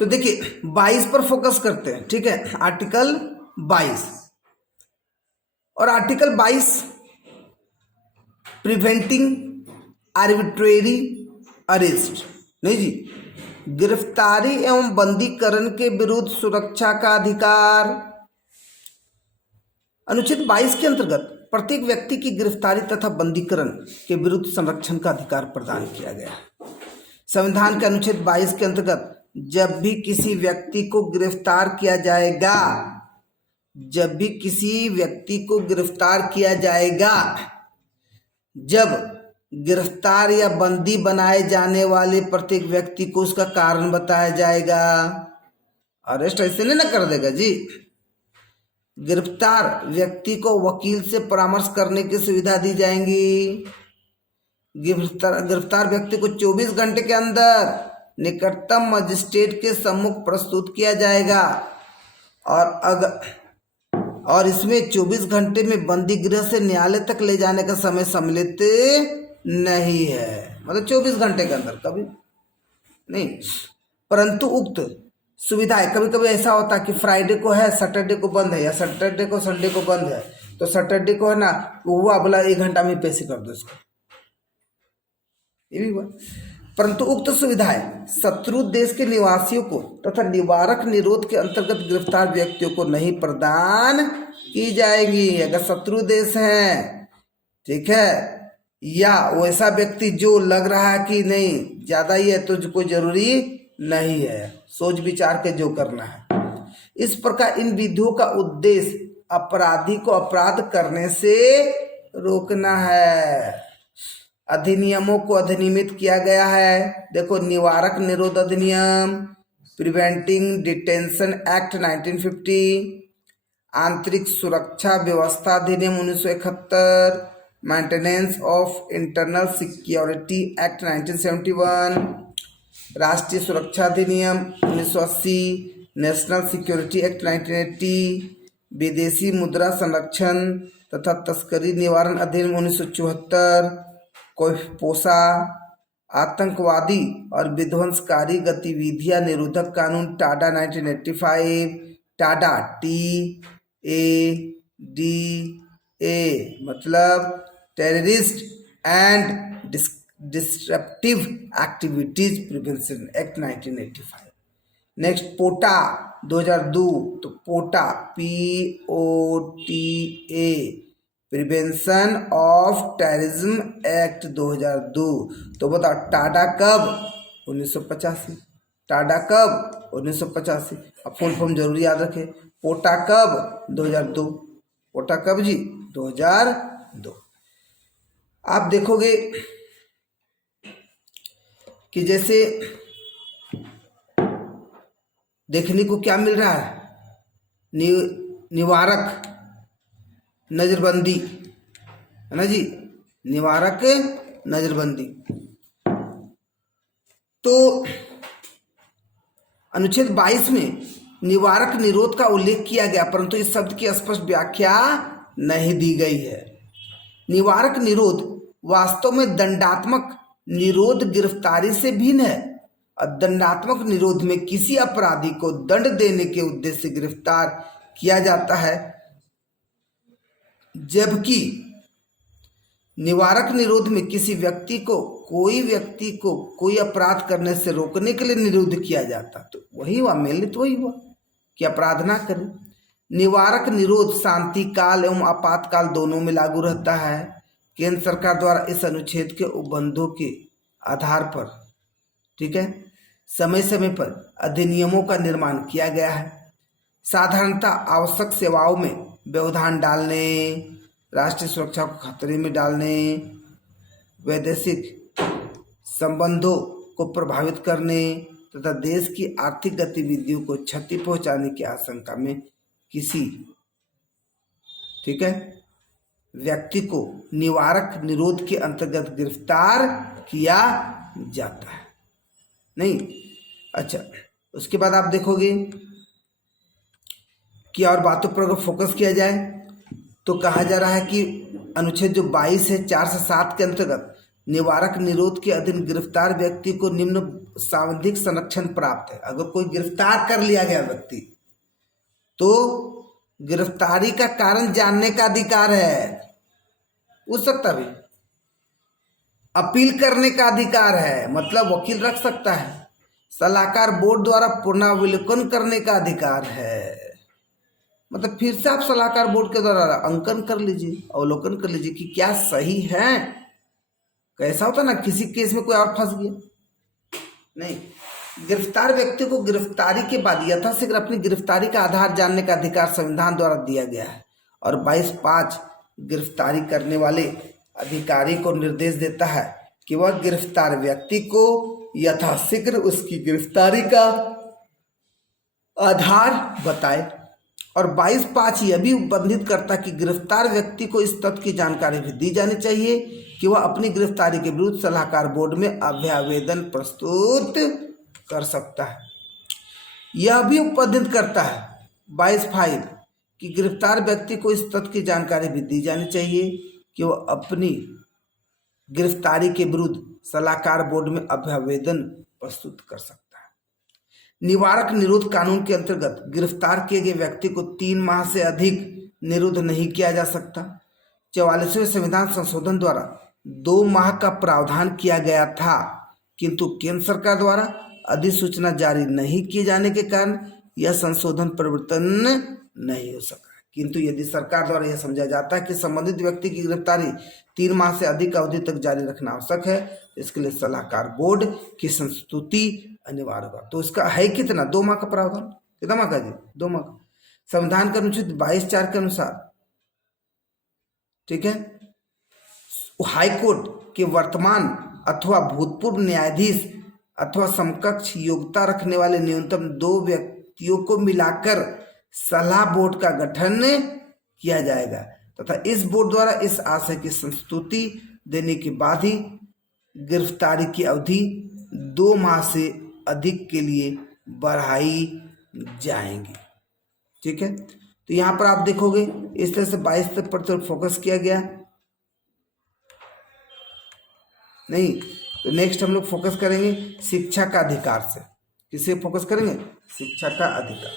तो देखिए 22 पर फोकस करते हैं, ठीक है, आर्टिकल 22 और आर्टिकल 22 प्रिवेंटिंग आर्बिट्रेरी अरेस्ट, नहीं जी, गिरफ्तारी एवं बंदीकरण के विरुद्ध सुरक्षा का अधिकार। अनुच्छेद 22 के अंतर्गत प्रत्येक व्यक्ति की गिरफ्तारी तथा बंदीकरण के विरुद्ध संरक्षण का अधिकार प्रदान किया गया। संविधान के अनुच्छेद 22 के अंतर्गत जब भी किसी व्यक्ति को गिरफ्तार किया जाएगा, जब भी किसी व्यक्ति को गिरफ्तार किया जाएगा, जब गिरफ्तार या बंदी बनाए जाने वाले प्रत्येक व्यक्ति को उसका कारण बताया जाएगा। अरेस्ट ऐसे नहीं ना कर देगा जी। गिरफ्तार व्यक्ति को वकील से परामर्श करने की सुविधा दी जाएगी। गिरफ्तार व्यक्ति को 24 घंटे के अंदर निकटतम मजिस्ट्रेट के सम्मुख प्रस्तुत किया जाएगा और इसमें 24 घंटे में बंदी गृह से न्यायालय तक ले जाने का समय सम्मिलित नहीं है, मतलब 24 घंटे के अंदर कभी नहीं। परंतु उक्त सुविधाएं कभी कभी ऐसा होता है कि फ्राइडे को है, सैटरडे को बंद है, या सैटरडे को संडे को बंद है, तो सैटरडे को है ना वो हुआ बोला 1 घंटा में पेशी कर दो इसको, ये भी हुआ। परंतु उक्त सुविधाएं शत्रु देश के निवासियों को तथा निवारक निरोध के अंतर्गत गिरफ्तार व्यक्तियों को नहीं प्रदान की जाएगी। अगर शत्रु देश है, ठीक है, या वैसा व्यक्ति जो लग रहा है कि नहीं ज्यादा ही है तो कोई जरूरी नहीं है, सोच विचार के जो करना है। इस प्रकार इन विधियों का उद्देश्य अपराधी को अपराध करने से रोकना है। अधिनियमों को अधिनियमित किया गया है, देखो निवारक निरोध अधिनियम, प्रिवेंटिंग डिटेंशन एक्ट 1950, आंतरिक सुरक्षा व्यवस्था अधिनियम 1971, maintenance of internal security act 1971, राष्ट्रीय सुरक्षा अधिनियम 1980, नेशनल सिक्योरिटी एक्ट 1980, विदेशी मुद्रा संरक्षण तथा तस्करी निवारण अधिनियम 1974, पोसा, आतंकवादी और विध्वंसकारी गतिविधियां निरोधक कानून टाडा 1985, टाडा TADA मतलब terrorist and disruptive activities prevention act 1985। Next POTA 2002, तो POTA POTA prevention of terrorism act 2002। तो बताओ टाडा कब? 1985। टाडा कब? 1985। अब फुल फॉर्म जरूरी याद रखें। पोटा कब? 2002। पोटा कब जी? 2002। आप देखोगे कि जैसे देखने को क्या मिल रहा है, निवारक नजरबंदी है ना जी, निवारक नजरबंदी। तो अनुच्छेद 22 में निवारक निरोध का उल्लेख किया गया, परंतु इस शब्द की स्पष्ट व्याख्या नहीं दी गई है। निवारक निरोध वास्तव में दंडात्मक निरोध गिरफ्तारी से भिन्न है। और दंडात्मक निरोध में किसी अपराधी को दंड देने के उद्देश्य से गिरफ्तार किया जाता है, जबकि निवारक निरोध में किसी व्यक्ति को कोई अपराध करने से रोकने के लिए निरोध किया जाता। तो वही हुआ, मेनली तो वही हुआ कि अपराध ना करें। निवारक निरोध शांति काल एवं आपातकाल दोनों में लागू रहता है। केंद्र सरकार द्वारा इस अनुच्छेद के उपबंधों के आधार पर, ठीक है, समय समय पर अधिनियमों का निर्माण किया गया है। साधारणतः आवश्यक सेवाओं में व्यवधान डालने, राष्ट्रीय सुरक्षा को खतरे में डालने, वैदेशिक संबंधों को प्रभावित करने तथा देश की आर्थिक गतिविधियों को क्षति पहुंचाने की आशंका में किसी, ठीक है, व्यक्ति को निवारक निरोध के अंतर्गत गिरफ्तार किया जाता है। नहीं, अच्छा, उसके बाद आप देखोगे कि और बातों पर अगर फोकस किया जाए तो कहा जा रहा है कि अनुच्छेद जो 22 है 4 से 7 के अंतर्गत निवारक निरोध के अधीन गिरफ्तार व्यक्ति को निम्न सांविधिक संरक्षण प्राप्त है। अगर कोई गिरफ्तार कर लिया गया व्यक्ति तो गिरफ्तारी का कारण जानने का अधिकार है, पूछ सकता भी, अपील करने का अधिकार है, मतलब वकील रख सकता है, सलाहकार बोर्ड द्वारा पुनरावलोकन करने का अधिकार है, मतलब फिर से आप सलाहकार बोर्ड के द्वारा अंकन कर लीजिए, अवलोकन कर लीजिए कि क्या सही है। कैसा होता ना, किसी केस में कोई और फंस गया, नहीं, गिरफ्तार व्यक्ति को गिरफ्तारी के बाद यथाशीघ्र अपनी गिरफ्तारी का आधार जानने का अधिकार संविधान द्वारा दिया गया है। और 22(5) गिरफ्तारी करने वाले अधिकारी को निर्देश देता है कि वह गिरफ्तार व्यक्ति को यथाशीघ्र उसकी गिरफ्तारी का आधार बताए। और 22(5) यह भी उपबंधित करता है कि गिरफ्तार व्यक्ति को इस तथ्य की जानकारी भी दी जानी चाहिए कि वह अपनी गिरफ्तारी के विरुद्ध सलाहकार बोर्ड में अभ्यावेदन प्रस्तुत कर सकता है। यह भी उपबंधित करता है 22(5) कि गिरफ्तार व्यक्ति को इस तथ्य की जानकारी भी दी जानी चाहिए कि वह अपनी गिरफ्तारी के विरुद्ध सलाहकार बोर्ड में अभ्यावेदन प्रस्तुत कर सकता है। निवारक निरोध कानून के अंतर्गत गिरफ्तार किए गए व्यक्ति को 3 माह से अधिक निरुद्ध नहीं किया जा सकता। 44वें संविधान संशोधन द्वारा 2 माह का प्रावधान किया गया था, किंतु केंद्र सरकार द्वारा अधिसूचना जारी नहीं किए जाने के कारण यह संशोधन परिवर्तन नहीं हो सका। किंतु यदि सरकार द्वारा यह समझा जाता है कि संबंधित व्यक्ति की गिरफ्तारी 3 माह से अधिक अवधि तक जारी रखना आवश्यक है, इसके लिए सलाहकार बोर्ड की संस्तुति अनिवार्य होगा। तो इसका है कितना, 2 माह का प्रावधान, कितना माह का जी, 2 माह का, संविधान के अनुच्छेद 22(4) के अनुसार, ठीक है। हाईकोर्ट के वर्तमान अथवा भूतपूर्व न्यायाधीश अथवा समकक्ष योग्यता रखने वाले न्यूनतम 2 व्यक्तियों को मिलाकर सलाह बोर्ड का गठन किया जाएगा तथा इस बोर्ड द्वारा इस आशय की संस्तुति देने के बाद ही गिरफ्तारी की अवधि 2 माह से अधिक के लिए बढ़ाई जाएंगी, ठीक है। तो यहाँ पर आप देखोगे इस तरह से 22 पर फोकस किया गया, नहीं तो नेक्स्ट हम लोग फोकस करेंगे शिक्षा का अधिकार से। किसे फोकस करेंगे, शिक्षा का अधिकार।